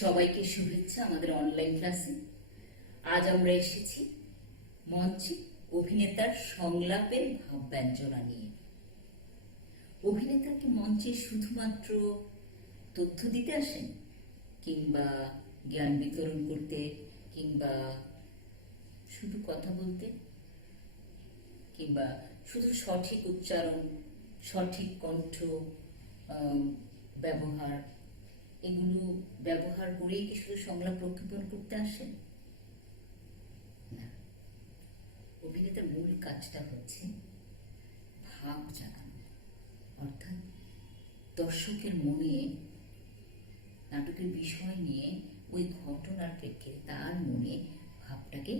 সবাইকে শুভেচ্ছা আমাদের অনলাইন ক্লাসে। আজ আমরা এসেছি মঞ্চে অভিনেতার সংলাপের ভাব ব্যঞ্জনা নিয়ে। অভিনেতা কি মঞ্চে শুধুমাত্র তথ্য দিতে আসেন, কিংবা জ্ঞান বিতরণ করতে, কিংবা শুধু কথা বলতে, কিংবা শুধু সঠিক উচ্চারণ, সঠিক কণ্ঠ ব্যবহার, এগুলো ব্যবহার করেই কি শুধু সংলাপ প্রক্ষেপণ করতে আসেন? না, অভিনেতার মূল কাজটা হচ্ছে ভাব জাগানো, অর্থাৎ দর্শকের মনে নাটকের বিষয় নিয়ে ওই ঘটনার প্রেক্ষিতে তার মনে ভাবটাকে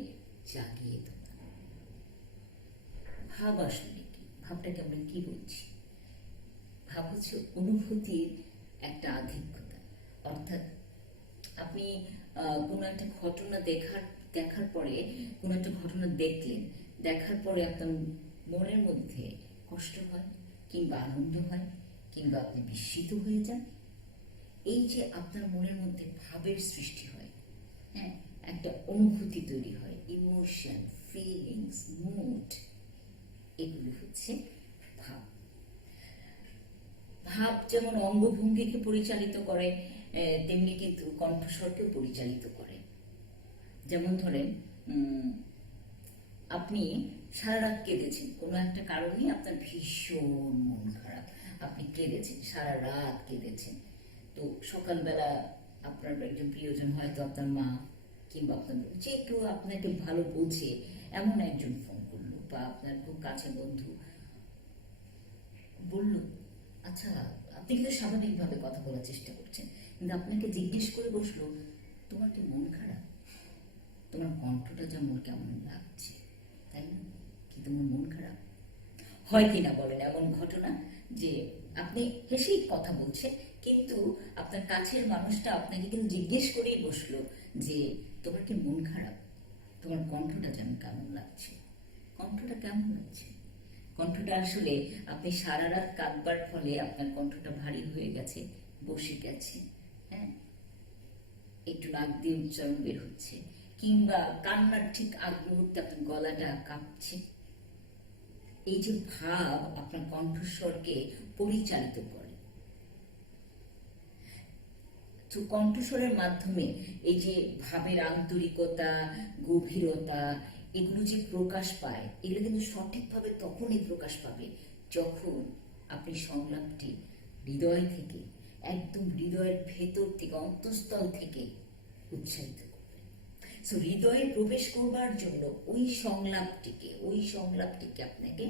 জাগিয়ে তোলা। ভাব আসলে কি? ভাবটাকে আমরা কি বলছি? ভাব হচ্ছে অনুভূতির একটা আধিক্যতা। অর্থাৎ আপনি কোনো একটা ঘটনা দেখার পরে, কোনো একটা ঘটনা দেখার পরে আপনার মনের মধ্যে কষ্ট হয়, কিংবা আনন্দ হয়, কিংবা আপনি বিস্মিত হয়ে যান। এই যে আপনার মনের মধ্যে ভাবের সৃষ্টি হয়, হ্যাঁ, একটা অনুভূতি তৈরি হয়, ইমোশন, ফিলিংস, মুড, এগুলো হচ্ছে ভাব। ভাব যেমন অঙ্গভঙ্গিকে পরিচালিত করে, তেমনি কিন্তু কণ্ঠস্বরকেও পরিচালিত করে। যেমন ধরেন, আপনি সারা রাত কেঁদেছেন, কোনো একটা কারণে আপনার ভীষণ মন খারাপ, আপনি কেঁদেছেন, সারা রাত কেঁদেছেন। তো সকালবেলা আপনার একজন প্রিয়জন, হয়তো আপনার মা কিংবা আপনার যে কেউ আপনাকে ভালো বোঝে এমন একজন ফোন করলো, বা আপনার খুব কাছের বন্ধু বলল, আচ্ছা, আপনি কিন্তু স্বাভাবিকভাবে কথা বলার চেষ্টা করছেন, কিন্তু আপনাকে জিজ্ঞেস করে বসলো, তোমার কি মন খারাপ? তোমার কণ্ঠটা যেমন কেমন লাগছে, তাই না? কি তোমার মন খারাপ? হয় কিনা বলেন এমন ঘটনা, যে আপনি হেসেই কথা বলছেন, কিন্তু আপনার কাছের মানুষটা আপনাকে কিন্তু জিজ্ঞেস করেই বসলো যে তোমার কি মন খারাপ? তোমার কণ্ঠটা যেন কেমন লাগছে। কণ্ঠটা কেমন লাগছে? কণ্ঠটা আসলে আপনি সারা রাত কাঁদবার ফলে আপনার কণ্ঠটা ভারী হয়ে গেছে, বসে গেছে, হ্যাঁ, একটু নাক দিয়ে উচ্চারণ বের হচ্ছে, কিংবা কান্নার ঠিক আগ মুহূর্তে আপনার গলাটা কাঁপছে। এই যে ভাব আপনার কণ্ঠস্বরকে পরিচালিত করে। তো কণ্ঠস্বরের মাধ্যমে এই যে ভাবের আন্তরিকতা, গভীরতা, এগুলো যে প্রকাশ পায়, এগুলো কিন্তু সঠিকভাবে তখনই প্রকাশ পাবে যখন আপনি সংলাপটি হৃদয় থেকে, একদম হৃদয়ের ভেতর থেকে, অন্তঃস্থল থেকে উচ্চারিত করবেন। সো হৃদয়ে প্রবেশ করবার জন্য ওই সংলাপটিকে আপনাকে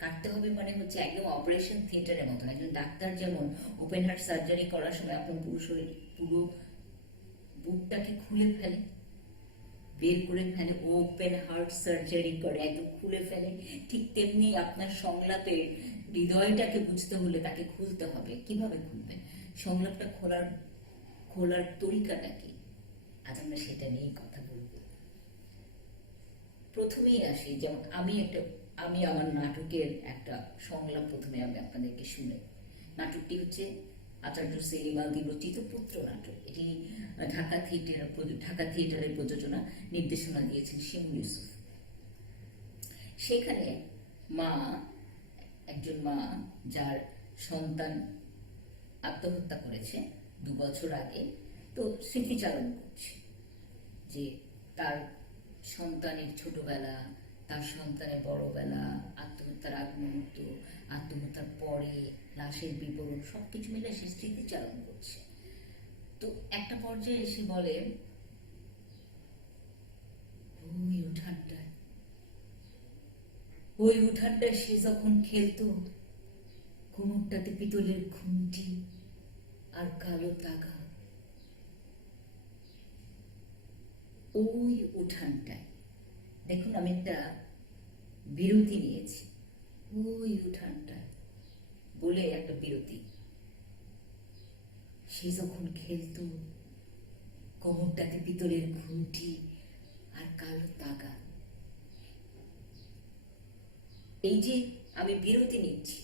কাটতে হবে। মানে হচ্ছে একদম অপারেশন থিয়েটারের মতন। একজন ডাক্তার যেমন ওপেন হার্ট সার্জারি করার সময় আপনার পুরো বুকটাকে খুলে ফেলে, বের করে ফেলে, ওপেন হার্ট সার্জারি করে, একদম খুলে ফেলে, ঠিক তেমনি আপনার সংলাপের হৃদয়টাকে বুঝতে হলে তাকে খুলতে হবে। কিভাবে খুলবেন? সংলাপটা খোলার তরিকাটা কি? আজ আমরা সেটা নিয়েই কথা বলবো। প্রথমেই আসি, যেমন আমি আমার নাটকের একটা সংলাপ প্রথমে আমি আপনাদেরকে শুনে। নাটকটি হচ্ছে আচার্য সেলিম আলদিন রচিত পুত্র নাটক। এটি ঢাকা থিয়েটারের প্রযোজনা, নির্দেশনা দিয়েছেন শিমুল ইউসুফ। সেখানে একজন মা যার সন্তান আত্মহত্যা করেছে 2 বছর আগে, তো স্মৃতিচারণ করছে যে তার সন্তানের ছোটবেলা, তার সন্তানের বড়বেলা, আত্মহত্যার আগ মুহূর্ত, আত্মহত্যার পরে, লাশের বিবরণ, সবকিছু মিলে সে স্মৃতিচারণ করছে। তো একটা পর্যায়ে এসে বলে, ওই উঠানটায় সে যখন খেলতো, কোমরটাতে পিতলের ঘুমটি আর কালো তাগা। ওই উঠানটায়, দেখুন আমি একটা বিরতি নিয়েছি, ওই উঠানটায় বলে একটা বিরতি। সে যখন খেলতো, কোমরটাতে পিতলের ঘুমটি আর কালো তাগা। এই যে আমি বিরতি নিচ্ছি,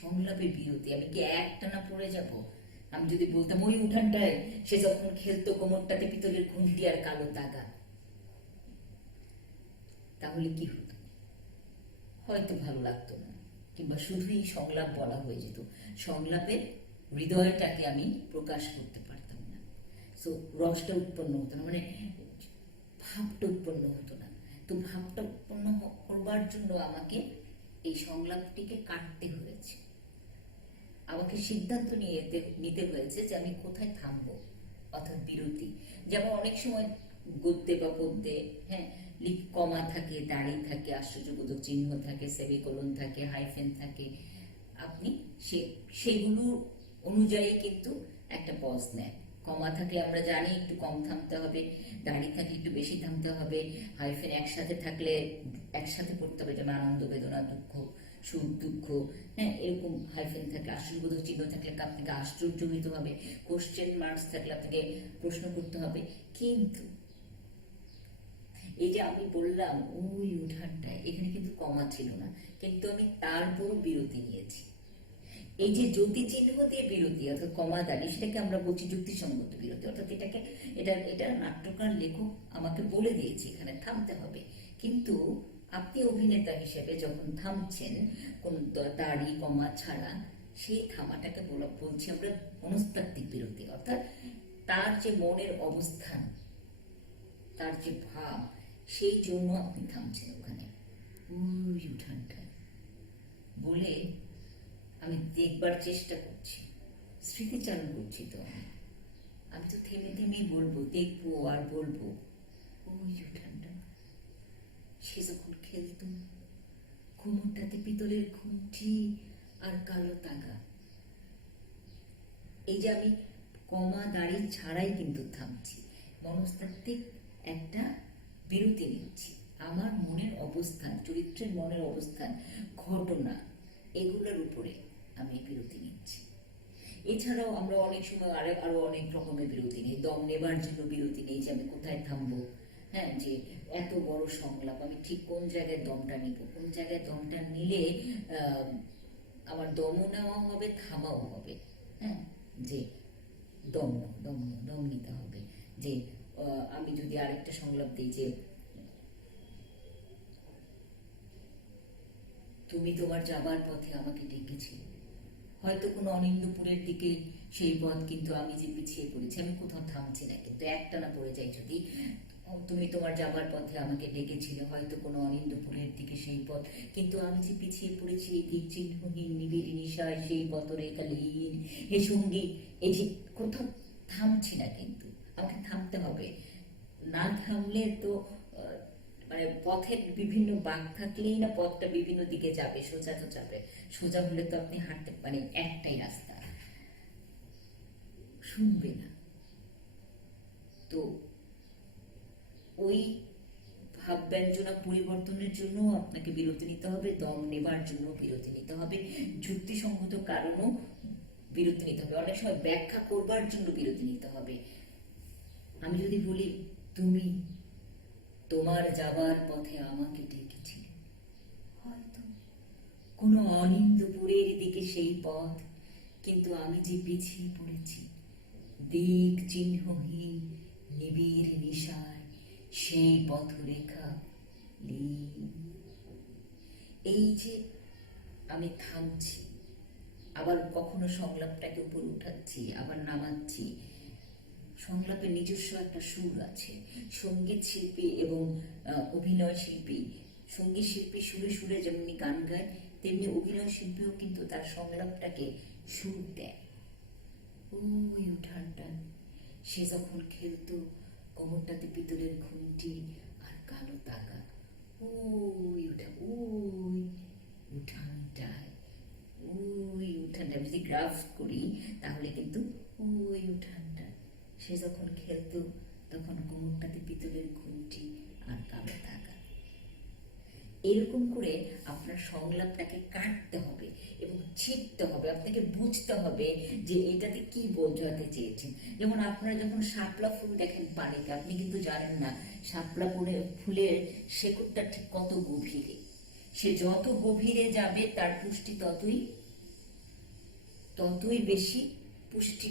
সংলাপের বিরতি, আমি কি একটানা পড়ে যাব? আমি যদি বলতাম ওই উঠানটায় সে যখন খেলতো কোমরটাতে পিতলের খুন্তি আর কালো দাগা, তাহলে কি হতো? হয়তো ভালো লাগতো না, কিংবা শুধুই সংলাপ বলা হয়ে যেত, সংলাপের হৃদয়টাকে আমি প্রকাশ করতে পারতাম না। সো রসটা উৎপন্ন হতো না, মানে ভাবটা উৎপন্ন হতো না। তো ভাবটা উৎপন্ন করবার জন্য আমাকে এই সংলাপটিকে কাটতে হয়েছে, আমাকে সিদ্ধান্ত নিতে হয়েছে যে আমি কোথায় থামবো, অর্থাৎ বিরতি। যেমন অনেক সময় গদ্যে বা পদ্যে, হ্যাঁ, কমা থাকে, দাড়ি থাকে, আশ্চর্যবোধক চিহ্ন থাকে, সেমিকোলন থাকে, হাইফেন থাকে, আপনি সেগুলো অনুযায়ী কিন্তু একটা পজ নেন। কমা থাকলে আমরা জানি একটু কম থামতে হবে, দাড়ি থাকলে একটু বেশি থামতে হবে, হাইফেন একসাথে থাকলে একসাথে পড়তে হবে, যেমন আনন্দ, বেদনা, দুঃখ, সুখ, দুঃখ, হ্যাঁ, এরকম হাইফেন থাকলে, আশ্চর্যবোধক চিহ্ন থাকলে আপনাকে আশ্চর্য হতে হবে, কোশ্চেন মার্কস থাকলে আপনাকে প্রশ্ন করতে হবে। কিন্তু এই যে আমি বললাম ওই উঠানটায়, এখানে কিন্তু কমা ছিল না, কিন্তু আমি তারপরও বিরতি নিয়েছি। এই যে জ্যোতি চিহ্ন দিয়ে বিরতি, অর্থাৎ কমা দাঁড়িয়ে, সেটাকে আমরা বলছি যুক্তিসঙ্গত বিরতি, অর্থাৎ এটা নাট্যকার লেখক আমাকে বলে দিয়েছে এখানে থামতে হবে। কিন্তু আপনি অভিনেতা হিসেবে যখন থামছেন কোন দাড়ি কমা ছাড়া, সেই থামাটাকে বলছি আমরা মনস্তাত্ত্বিক বিরতি, অর্থাৎ তার যে মনের অবস্থান, তার যে ভাব, সেই জন্য আপনি থামছেন ওখানে ওই উঠানটায় বলে আমি দেখবার চেষ্টা করছি, স্মৃতিচারণ করছি। তো আমি তো থেমে থেমেই বলবো, দেখবো আর বলবো ওই উঠানটা সে যখন খেলতো, কোমরটাতে পিতলের খুঁটি আর কালো তাগা। এই যে আমি কমা দাড়ি ছাড়াই কিন্তু থামছি, মনস্তাত্ত্বিক একটা বিরতি নিচ্ছি। আমার মনের অবস্থান, চরিত্রের মনের অবস্থান, ঘটনা, এগুলোর উপরে আমি বিরতি নিচ্ছি। এছাড়াও আমরা অনেক সময় আরো অনেক রকমের বিরতি নিই। দম নেবার জন্য বিরতি নেই, যে আমি কোথায় থামবো, হ্যাঁ, যে এত বড় সংলাপ আমি ঠিক কোন জায়গায় দমটা নিব, কোন জায়গায় দমটা নিলে আমার দমও নেওয়া হবে, থামাও হবে, হ্যাঁ, যে দম দম দম নিতে হবে। যে আমি যদি আরেকটা সংলাপ দিই, যে তুমি তোমার যাবার পথে আমাকে ডেকেছিলে, হয়তো কোনো অনিন্দপুরের দিকে সেই পথ, কিন্তু আমি যে পিছিয়ে পড়েছি, আমি কোথাও থামছি না, কিন্তু একটানা পড়ে যাই যদি, তুমি তোমার যাবার পথে আমাকে ডেকেছিলে, হয়তো কোনো অনিন্দপুরের দিকে সেই পথ, কিন্তু আমি যে পিছিয়ে পড়েছি এই দিক চিহ্নহীন নিবিড় নিশায় সেই পথরেখালীন হে সঙ্গী, এই যে কোথাও থামছি না, কিন্তু আমাকে থামতে হবে। না থামলে তো মানে পথের বিভিন্ন বাঁক থাকলেই না পথটা বিভিন্ন দিকে যাবে, সোজা তো যাবে, সোজা হলে তো আপনি হাঁটতে, মানে একটাই রাস্তা, শুনবে না। তো ওই ভাব ব্যঞ্জনা পরিবর্তনের জন্য আপনাকে বিরতি নিতে হবে, দম নেবার জন্য বিরতি নিতে হবে, যুক্তিসঙ্গত কারণও বিরতি নিতে হবে, অনেক সময় ব্যাখ্যা করবার জন্য বিরতি নিতে হবে। আমি যদি বলি তুমি তোমার যাবার পথে আমাকে ডেকেছিলে, হয়তো কোনো অনিন্দপুরের দিকে সেই পথ, কিন্তু আমি যে পিছিয়ে পড়েছি দিক চিহ্নহীন নিবিড় নিশায় সেই পথরেখা লীন। এই যে আমি থামছি, আবার কখনো সংলাপটাকে উপর উঠাচ্ছি, আবার নামাচ্ছি, সংলাপের নিজস্ব একটা সুর আছে। সঙ্গীত শিল্পী এবং অভিনয় শিল্পী, সঙ্গীত শিল্পী সুরে সুরে যেমনি গান গায়, তেমনি অভিনয় শিল্পীও কিন্তু তার সংলাপটাকে সুর দেয়। ওই উঠানটা সে যখন খেলতো, কোমরটাতে পিতলের খুঁটি আর কালো তাগা, ওই উঠানটায়, ওই উঠানটা যদি গ্রাফ করি তাহলে কিন্তু ওই উঠানটা সে যখন খেলতো, তখন কোমরটাতে পিতলের খুঁটি আর কালো তাগা। এরকম করে আপনার সংলাপটাকে কাটতে হবে এবং ছিটতে হবে, আপনাকে বুঝতে হবে যে এটাতে কি বোঝাতে চেয়েছেন। যেমন আপনারা যখন শাপলা ফুল দেখেন পানিতে, আপনি কিন্তু জানেন না শাপলা ফুলের শেকড়টা ঠিক কত গভীরে, সে যত গভীরে যাবে তার পুষ্টি ততই ততই বেশি পুষ্টি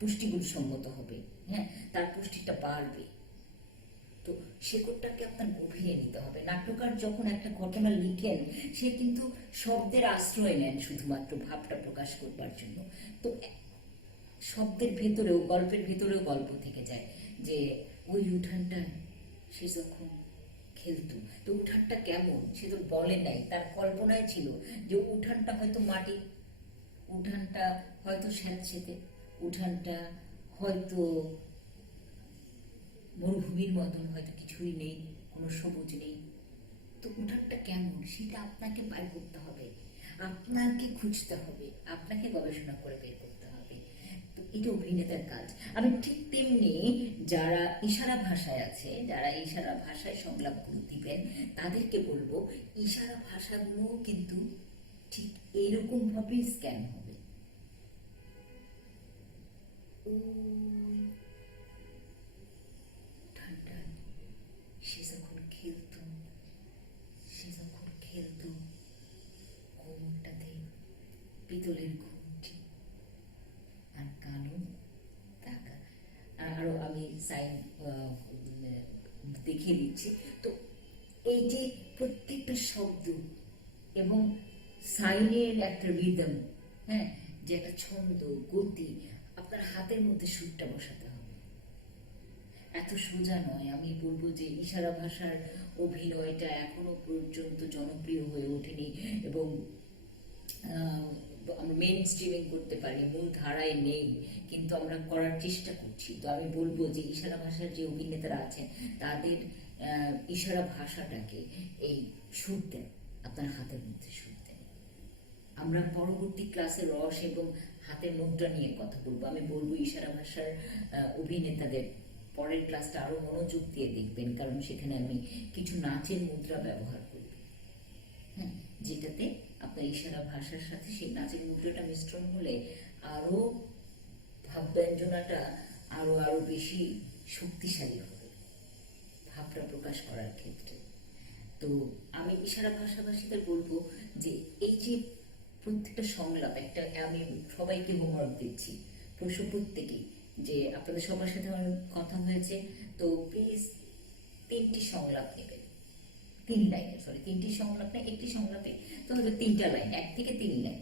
পুষ্টিগুণসম্মত হবে। হ্যাঁ, তার পুষ্টিটা বাড়বে। তো শেকড়টাকে আপনার গভীরে নিতে হবে। নাট্যকার যখন একটা ঘটনা লিখেন, সে কিন্তু শব্দের আশ্রয় নেন শুধুমাত্র ভাবটা প্রকাশ করবার জন্য। তো শব্দের ভেতরেও, গল্পের ভেতরেও গল্প থেকে যায় যে ওই উঠানটায় সে যখন খেলতো, তো উঠানটা কেমন সে তো বলে নাই, তার কল্পনায় ছিল যে উঠানটা হয়তো মাটি, উঠানটা হয়তো স্যাঁতসেঁতে, উঠানটা হয়তো মরুভূমির মতন, হয়তো কিছুই নেই, কোনো সবুজ নেই। তো উঠানটা কেমন সেটা আপনাকে বের করতে হবে, আপনাকে খুঁজতে হবে, আপনাকে গবেষণা করে বের করতে হবে। তো এটা অভিনেতার কাজ। আমি ঠিক তেমনি যারা ইশারা ভাষায় আছে, যারা ইশারা ভাষায় সংলাপগুলো দিবেন, তাদেরকে বলবো ইশারা ভাষাগুলো কিন্তু ঠিক এইরকম ভাবেই স্ক্যান হবে। ওই ঠান্ডায় সে যখন খেলতো, কোমরটাতে পিতলের ঘুমটি আর কালো টাকা। আরো আমি সাইন দেখিয়ে দিচ্ছি। তো এই যে প্রত্যেকটা শব্দ এবং সাইনের একটা রিদম, হ্যাঁ, যে একটা ছন্দ, গতি, আপনার হাতের মধ্যে সুরটা বসাতে হবে। এত সোজা নয়। আমি বলবো যে ইশারা ভাষার অভিনয়টা এখনো পর্যন্ত জনপ্রিয় হয়ে ওঠেনি এবং আমরা মেইন স্ট্রিমিং করতে পারি, মূল ধারায় নেই, কিন্তু আমরা করার চেষ্টা করছি। তো আমি বলবো যে ইশারা ভাষার যে অভিনেতারা আছেন, তাদের ইশারা ভাষাটাকে এই সুর দেন, আপনার হাতের মধ্যে সুর দেন। আমরা পরবর্তী ক্লাসে রস এবং হাতের মুদ্রা নিয়ে কথা বলবো। আমি বলবো ইশারা ভাষার অভিনেতাদের পরের ক্লাসটা আরো মনোযোগ দিয়ে দেখবেন, কারণ সেখানে আমি কিছু নাচের মুদ্রা ব্যবহার করব, হ্যাঁ, যেটাতে আপনার ইশারা ভাষার সাথে সেই নাচের মুদ্রাটা মিশ্রণ হলে আরো ভাবব্যঞ্জনাটা আরো আরো বেশি শক্তিশালী হবে ভাবটা প্রকাশ করার ক্ষেত্রে। তো আমি ইশারা ভাষাভাষীদের বলবো যে এই যে প্রত্যেকটা সংলাপ, একটা আমি সবাইকে হোমওয়ার্ক দিচ্ছি, প্রশ্ন প্রত্যেকেই, যে আপনাদের সবার সাথে আমার কথা হয়েছে, তো প্লিজ 3টি সংলাপ নেবেন, 3 লাইনে, সরি 3টি সংলাপ নেই, একটি সংলাপে তো হবে 3টা লাইন, 1 থেকে 3 লাইন,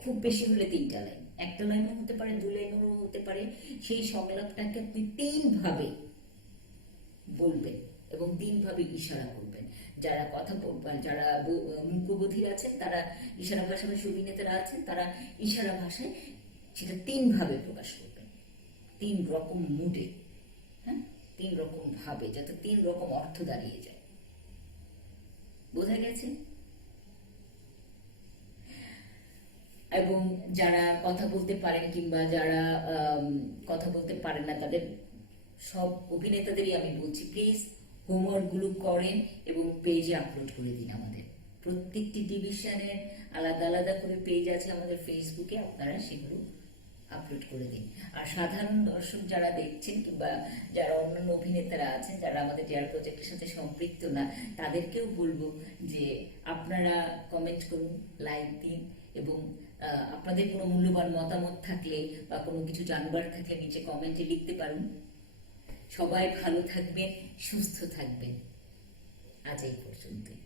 খুব বেশি হলে 3টা লাইন, একটা লাইনও হতে পারে, 2 লাইনেরও হতে পারে। সেই সংলাপটাকে আপনি 3 ভাবে বলবেন এবং 3 ভাবে ইশারা করবেন। যারা কথা বলবেন, যারা মুখবধির আছেন, তারা ইশারা ভাষাভাষী অভিনেতারা আছেন, তারা ইশারা ভাষায় সেটা 3 ভাবে প্রকাশ করবেন, 3 রকম মুডে, হ্যাঁ, 3 রকম ভাবে, যাতে 3 রকম অর্থ দাঁড়িয়ে যায়। বোঝা গেছে? এবং যারা কথা বলতে পারেন কিংবা যারা কথা বলতে পারেন না, তাদের সব অভিনেতাদেরই আমি বলছি, প্লিজ হোমওয়ার্কগুলো করেন এবং পেজে আপলোড করে দিন। আমাদের প্রত্যেকটি ডিভিশনের আলাদা আলাদা করে পেজ আছে আমাদের ফেসবুকে, আপনারা সেগুলো আপলোড করে দিন। আর সাধারণ দর্শক যারা দেখছেন কিংবা যারা অন্যান্য অভিনেতারা আছেন, যারা আমাদের ডেয়ার প্রজেক্টের সাথে সম্পৃক্ত না, তাদেরকেও বলবো যে আপনারা কমেন্ট করুন, লাইক দিন এবং আপনাদের কোনো মূল্যবান মতামত থাকলে বা কোনো কিছু জানবার থাকলে নিচে কমেন্টে লিখতে পারেন। সবাই ভালো থাকবেন, সুস্থ থাকবেন। আজ এই পর্যন্তই।